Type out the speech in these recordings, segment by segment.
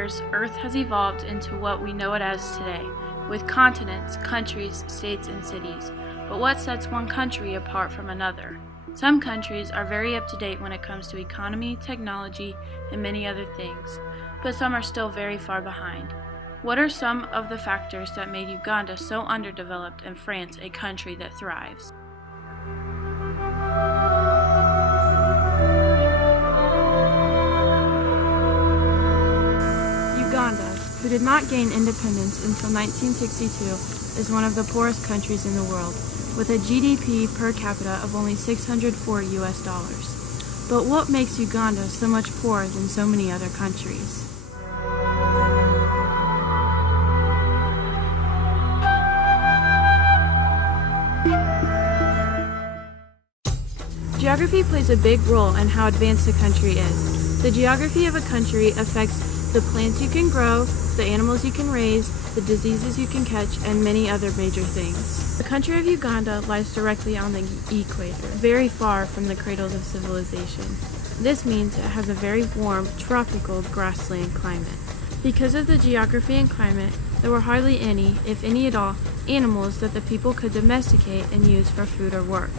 years, Earth has evolved into what we know it as today, with continents, countries, states, and cities. But what sets one country apart from another? Some countries are very up to date when it comes to economy, technology, and many other things, but some are still very far behind. What are some of the factors that made Uganda so underdeveloped and France a country that thrives? Uganda, who did not gain independence until 1962, is one of the poorest countries in the world, with a GDP per capita of only $604 US. But what makes Uganda so much poorer than so many other countries? Geography plays a big role in how advanced a country is. The geography of a country affects the plants you can grow, the animals you can raise, the diseases you can catch, and many other major things. The country of Uganda lies directly on the equator, very far from the cradles of civilization. This means it has a very warm, tropical grassland climate. Because of the geography and climate, there were hardly any, if any at all, animals that the people could domesticate and use for food or work.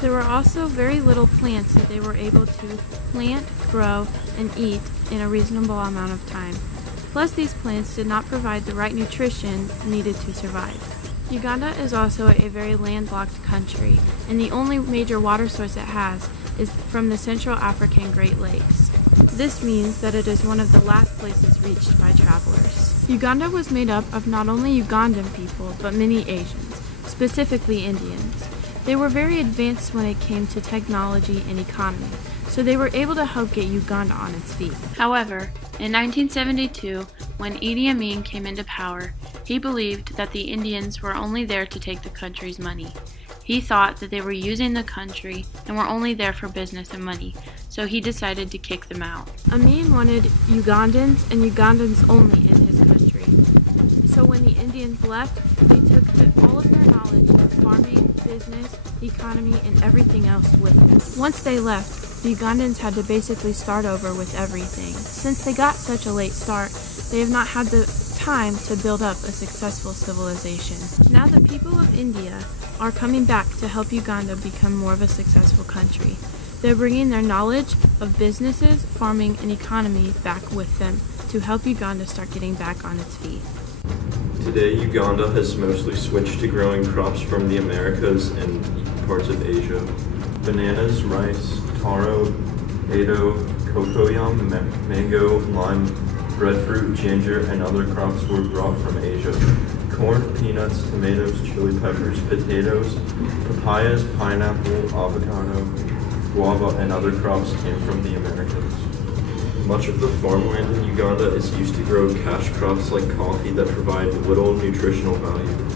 There were also very little plants that they were able to plant, grow, and eat in a reasonable amount of time. Plus, these plants did not provide the right nutrition needed to survive. Uganda is also a very landlocked country, and the only major water source it has is from the Central African Great Lakes. This means that it is one of the last places reached by travelers. Uganda was made up of not only Ugandan people, but many Asians, specifically Indians. They were very advanced when it came to technology and economy, so they were able to help get Uganda on its feet. However, in 1972, when Idi Amin came into power, he believed that the Indians were only there to take the country's money. He thought that they were using the country and were only there for business and money, so he decided to kick them out. Amin wanted Ugandans and Ugandans only in his country. So when the Indians left, they took all of their knowledge of farming, business, economy, and everything else with them. Once they left, the Ugandans had to basically start over with everything. Since they got such a late start, they have not had the time to build up a successful civilization. Now the people of India are coming back to help Uganda become more of a successful country. They're bringing their knowledge of businesses, farming, and economy back with them to help Uganda start getting back on its feet. Today, Uganda has mostly switched to growing crops from the Americas and parts of Asia. Bananas, rice, taro, ado, cocoyam, mango, lime, breadfruit, ginger, and other crops were brought from Asia. Corn, peanuts, tomatoes, chili peppers, potatoes, papayas, pineapple, avocado, guava, and other crops came from the Americas. Much of the farmland in Uganda is used to grow cash crops like coffee that provide little nutritional value.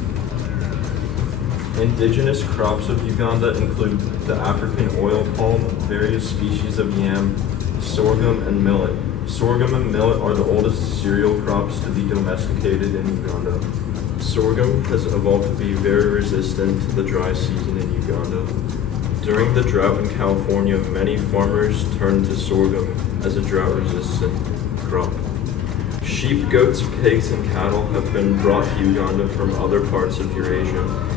Indigenous crops of Uganda include the African oil palm, various species of yam, sorghum, and millet. Sorghum and millet are the oldest cereal crops to be domesticated in Uganda. Sorghum has evolved to be very resistant to the dry season in Uganda. During the drought in California, many farmers turned to sorghum as a drought-resistant crop. Sheep, goats, pigs, and cattle have been brought to Uganda from other parts of Eurasia.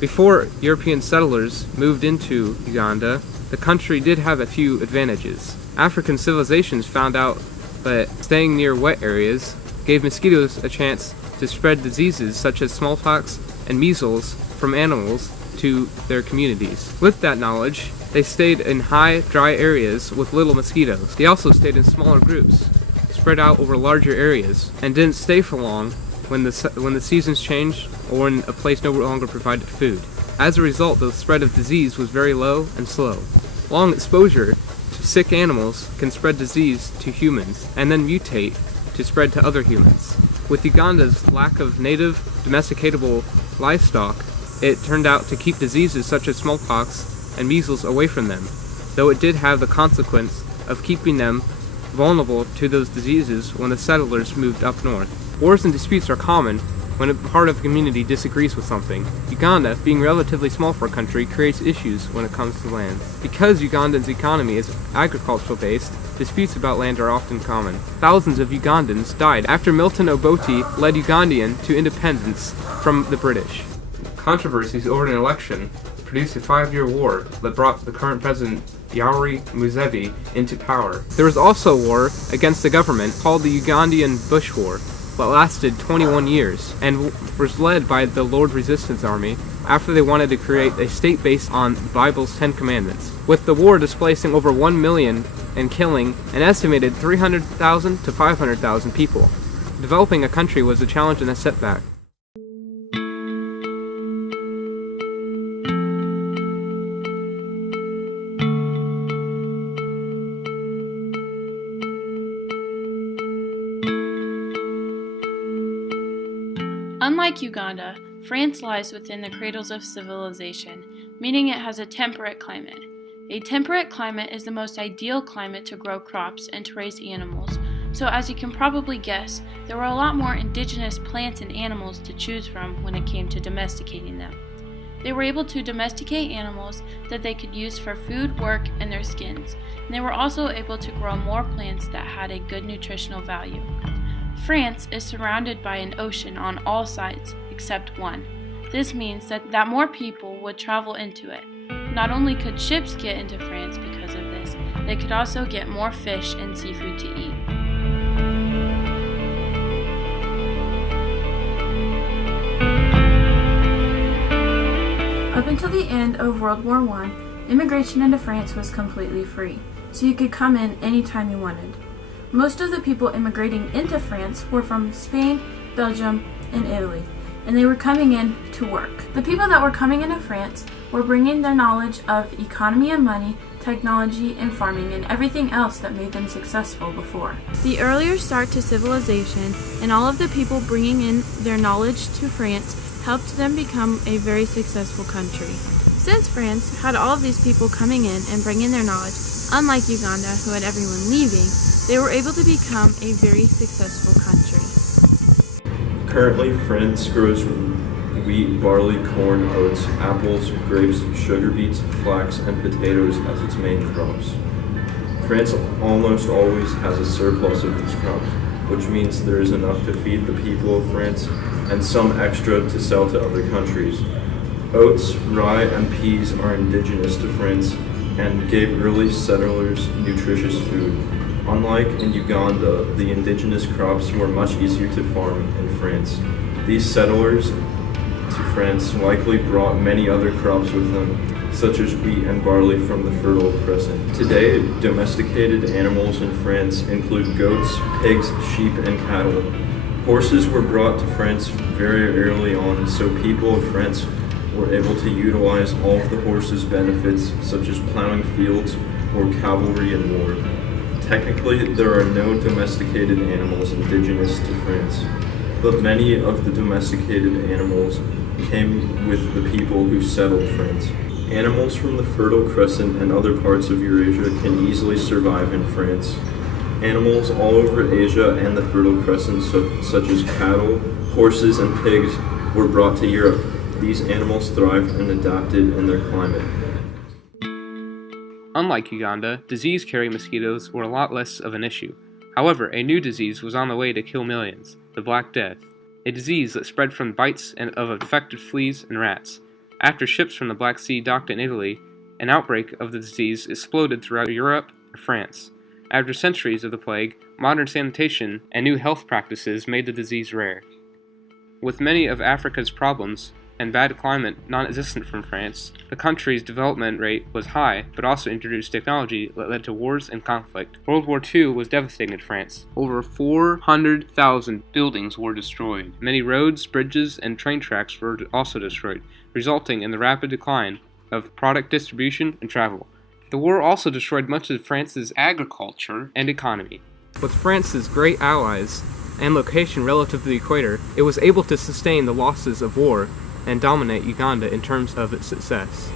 Before European settlers moved into Uganda, the country did have a few advantages. African civilizations found out that staying near wet areas gave mosquitoes a chance to spread diseases such as smallpox and measles from animals to their communities. With that knowledge, they stayed in high, dry areas with little mosquitoes. They also stayed in smaller groups, spread out over larger areas, and didn't stay for long when the seasons changed or when a place no longer provided food. As a result, the spread of disease was very low and slow. Long exposure to sick animals can spread disease to humans and then mutate to spread to other humans. With Uganda's lack of native domesticatable livestock, it turned out to keep diseases such as smallpox and measles away from them, though it did have the consequence of keeping them vulnerable to those diseases when the settlers moved up north. Wars and disputes are common when a part of the community disagrees with something. Uganda, being relatively small for a country, creates issues when it comes to land. Because Uganda's economy is agricultural based, disputes about land are often common. Thousands of Ugandans died after Milton Obote led Ugandan to independence from the British. Controversies over an election produced a 5-year war that brought the current president Yoweri Museveni into power. There was also a war against the government called the Gandhian Bush War that lasted 21 years and was led by the Lord Resistance Army after they wanted to create a state based on the Bible's 10 Commandments, with the war displacing over 1 million and killing an estimated 300,000 to 500,000 people. Developing a country was a challenge and a setback. Unlike Uganda, France lies within the cradles of civilization, meaning it has a temperate climate. A temperate climate is the most ideal climate to grow crops and to raise animals, so as you can probably guess, there were a lot more indigenous plants and animals to choose from when it came to domesticating them. They were able to domesticate animals that they could use for food, work, and their skins, and they were also able to grow more plants that had a good nutritional value. France is surrounded by an ocean on all sides except one. This means that more people would travel into it. Not only could ships get into France because of this, they could also get more fish and seafood to eat. Up until the end of World War I, immigration into France was completely free, so you could come in anytime you wanted. Most of the people immigrating into France were from Spain, Belgium, and Italy, and they were coming in to work. The people that were coming into France were bringing their knowledge of economy and money, technology and farming, and everything else that made them successful before. The earlier start to civilization and all of the people bringing in their knowledge to France helped them become a very successful country. Since France had all of these people coming in and bringing their knowledge, unlike Uganda, who had everyone leaving, they were able to become a very successful country. Currently, France grows wheat, barley, corn, oats, apples, grapes, sugar beets, flax, and potatoes as its main crops. France almost always has a surplus of these crops, which means there is enough to feed the people of France and some extra to sell to other countries. Oats, rye, and peas are indigenous to France and gave early settlers nutritious food. Unlike in Uganda, the indigenous crops were much easier to farm in France. These settlers to France likely brought many other crops with them, such as wheat and barley from the Fertile Crescent. Today, domesticated animals in France include goats, pigs, sheep, and cattle. Horses were brought to France very early on, so people of France were able to utilize all of the horse's benefits, such as plowing fields or cavalry in war. Technically, there are no domesticated animals indigenous to France, but many of the domesticated animals came with the people who settled France. Animals from the Fertile Crescent and other parts of Eurasia can easily survive in France. Animals all over Asia and the Fertile Crescent, such as cattle, horses, and pigs, were brought to Europe. These animals thrived and adapted in their climate. Unlike Uganda, disease-carrying mosquitoes were a lot less of an issue. However, a new disease was on the way to kill millions, the Black Death, a disease that spread from bites of infected fleas and rats. After ships from the Black Sea docked in Italy, an outbreak of the disease exploded throughout Europe and France. After centuries of the plague, modern sanitation and new health practices made the disease rare. With many of Africa's problems and bad climate non-existent from France, the country's development rate was high, but also introduced technology that led to wars and conflict. World War II was devastating to France. Over 400,000 buildings were destroyed. Many roads, bridges, and train tracks were also destroyed, resulting in the rapid decline of product distribution and travel. The war also destroyed much of France's agriculture and economy. With France's great allies and location relative to the equator, it was able to sustain the losses of war and dominate Uganda in terms of its success.